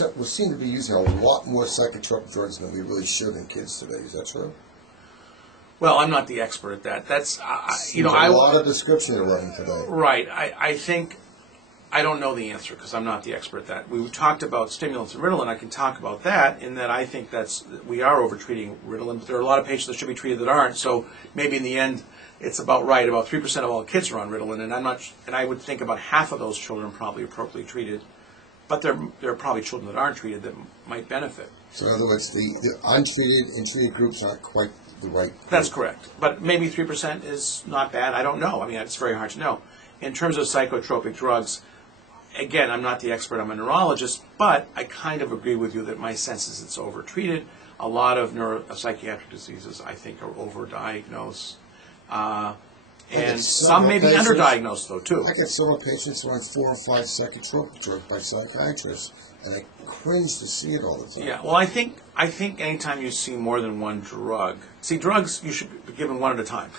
We seem to be using a lot more psychotropic drugs than we really should in kids today. Is that true? Well, I'm not the expert at that. That's a lot of description you're running today. Right. I think I don't know the answer because I'm not the expert at that. We talked about stimulants and Ritalin. I can talk about that in that I think we are over-treating Ritalin, but there are a lot of patients that should be treated that aren't. So maybe in the end, it's about right. About 3% of all kids are on Ritalin, and I would think about half of those children are probably appropriately treated. But there are probably children that aren't treated that might benefit. So in other words, the untreated and treated groups aren't quite the right group. That's correct. But maybe 3% is not bad. I don't know. I mean, it's very hard to know. In terms of psychotropic drugs, again, I'm not the expert. I'm a neurologist, but I kind of agree with you that my sense is it's over-treated. A lot of neuropsychiatric diseases, I think, are over-diagnosed. And some may be underdiagnosed, though, too. I get several patients who are on 4 or 5 psychotropic drugs by psychiatrists, and I cringe to see it all the time. Yeah, well, I think anytime you see more than one drug, drugs you should be given one at a time.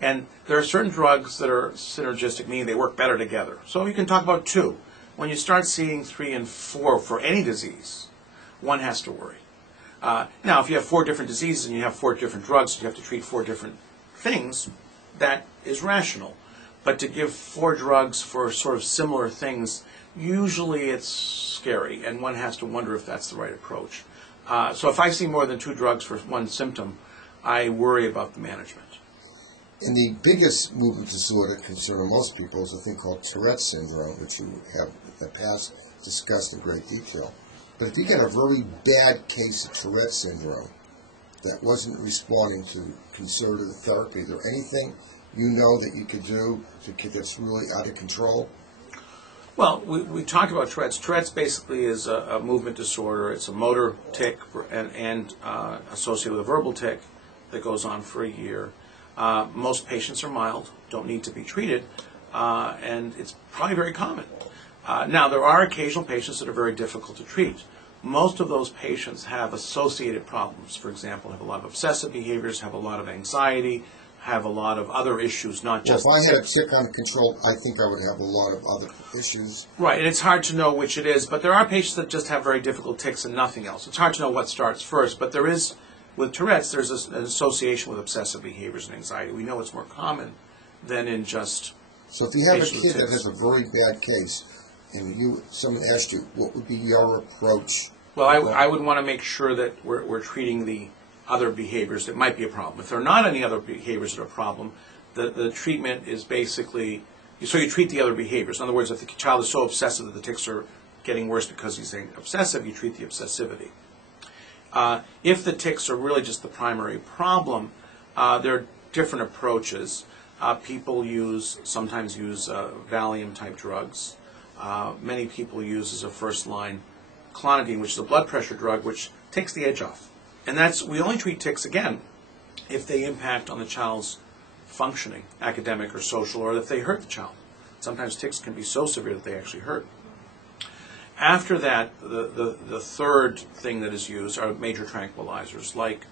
And there are certain drugs that are synergistic, meaning they work better together. So you can talk about 2. When you start seeing 3 and 4 for any disease, one has to worry. Now, if you have 4 different diseases and you have 4 different drugs, you have to treat 4 different things, that is rational. But to give 4 drugs for sort of similar things, usually it's scary, and one has to wonder if that's the right approach. So if I see more than 2 drugs for one symptom, I worry about the management. And the biggest movement disorder concern most people is a thing called Tourette's syndrome, which you have in the past discussed in great detail. But if you get a very bad case of Tourette's syndrome that wasn't responding to conservative therapy, is there anything you know that you could do to get this really out of control? Well, we talked about Tourette's. Tourette's basically is a movement disorder. It's a motor tic and associated with a verbal tic that goes on for a year. Most patients are mild, don't need to be treated, and it's probably very common. Now, there are occasional patients that are very difficult to treat. Most of those patients have associated problems. For example, have a lot of obsessive behaviors, have a lot of anxiety, have a lot of other issues, not just... Well, if I had a tic under control, I think I would have a lot of other issues. Right, and it's hard to know which it is, but there are patients that just have very difficult tics and nothing else. It's hard to know what starts first, but there is, with Tourette's, there's an association with obsessive behaviors and anxiety. We know it's more common than in just... So if you have a kid that has a very bad case, and someone asked you, what would be your approach? Well, I would want to make sure that we're treating the other behaviors that might be a problem. If there are not any other behaviors that are a problem, the treatment is basically, so you treat the other behaviors. In other words, if the child is so obsessive that the tics are getting worse because he's obsessive, you treat the obsessivity. If the tics are really just the primary problem, there are different approaches. People sometimes use Valium-type drugs. Many people use as a first-line clonidine, which is a blood pressure drug, which takes the edge off. And we only treat tics, again, if they impact on the child's functioning, academic or social, or if they hurt the child. Sometimes tics can be so severe that they actually hurt. After that, the third thing that is used are major tranquilizers, like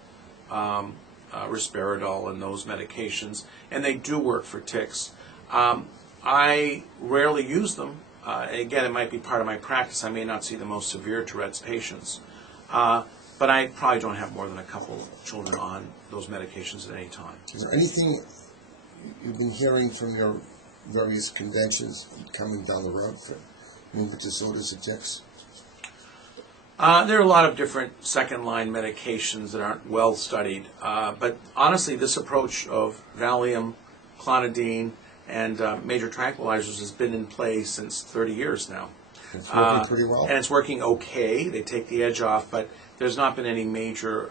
risperidol and those medications, and they do work for tics. I rarely use them. Again, it might be part of my practice. I may not see the most severe Tourette's patients. But I probably don't have more than a couple children on those medications at any time. Is there anything you've been hearing from your various conventions coming down the road for movement disorders and tics? There are a lot of different second-line medications that aren't well studied. But honestly, this approach of Valium, clonidine, and major tranquilizers has been in place since 30 years now. It's working pretty well. And it's working okay. They take the edge off, but there's not been any major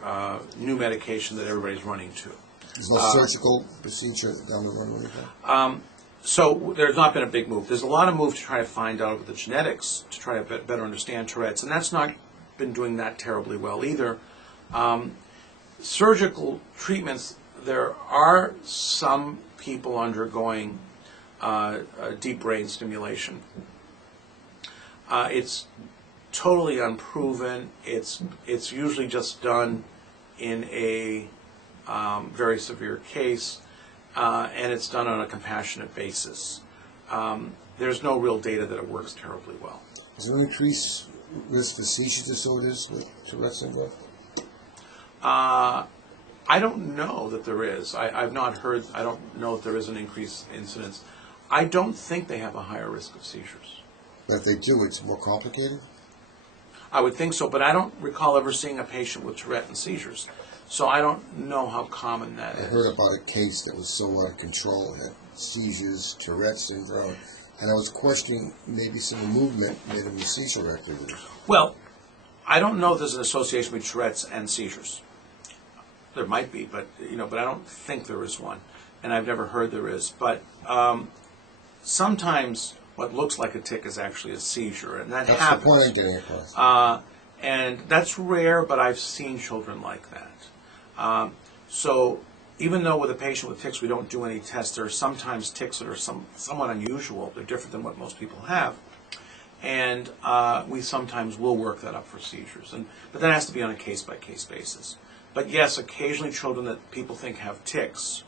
new medication that everybody's running to. There's no surgical procedure down the road or anything? So there's not been a big move. There's a lot of move to try to find out the genetics to try to better understand Tourette's, and that's not been doing that terribly well either. Surgical treatments, there are some people undergoing deep brain stimulation. It's totally unproven. It's usually just done in a very severe case, and it's done on a compassionate basis. There's no real data that it works terribly well. Is there an increased risk for seizure disorders with Tourette syndrome? I don't know that there is. I've not heard, I don't know if there is an increased incidence. I don't think they have a higher risk of seizures. But if they do, it's more complicated? I would think so, but I don't recall ever seeing a patient with Tourette and seizures. So I don't know how common that is. I heard about a case that was so out of control, had seizures, Tourette syndrome, and I was questioning maybe some movement made him a seizure activity. Well, I don't know if there's an association with Tourette's and seizures. There might be, but but I don't think there is one, and I've never heard there is. But sometimes what looks like a tic is actually a seizure, and that That's happens. the point I'm getting across. And that's rare, but I've seen children like that. So even though with a patient with tics we don't do any tests, there are sometimes tics that are somewhat unusual. They're different than what most people have. And we sometimes will work that up for seizures. But that has to be on a case-by-case basis. But yes, occasionally children that people think have tics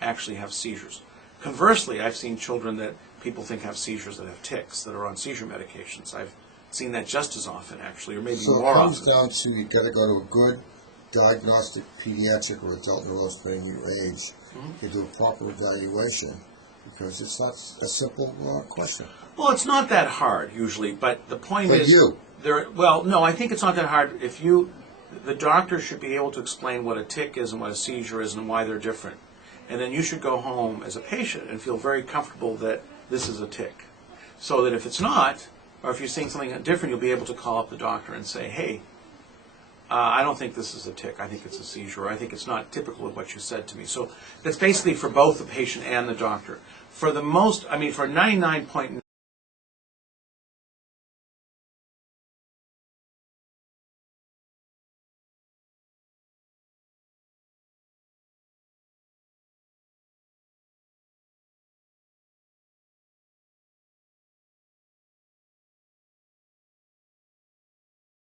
actually have seizures. Conversely, I've seen children that people think have seizures that have tics, that are on seizure medications. I've seen that just as often, actually, or maybe more often. So it comes down to you've got to go to a good diagnostic pediatric or adult neurologist, depending on your age, to do a proper evaluation, because it's not a simple question. Well, it's not that hard, usually, but the point But is... you. Well, no, I think it's not that hard. The doctor should be able to explain what a tic is and what a seizure is and why they're different. And then you should go home as a patient and feel very comfortable that this is a tic. So that if it's not, or if you're seeing something different, you'll be able to call up the doctor and say, hey, I don't think this is a tic. I think it's a seizure. Or I think it's not typical of what you said to me. So that's basically for both the patient and the doctor. For the most, for 99.9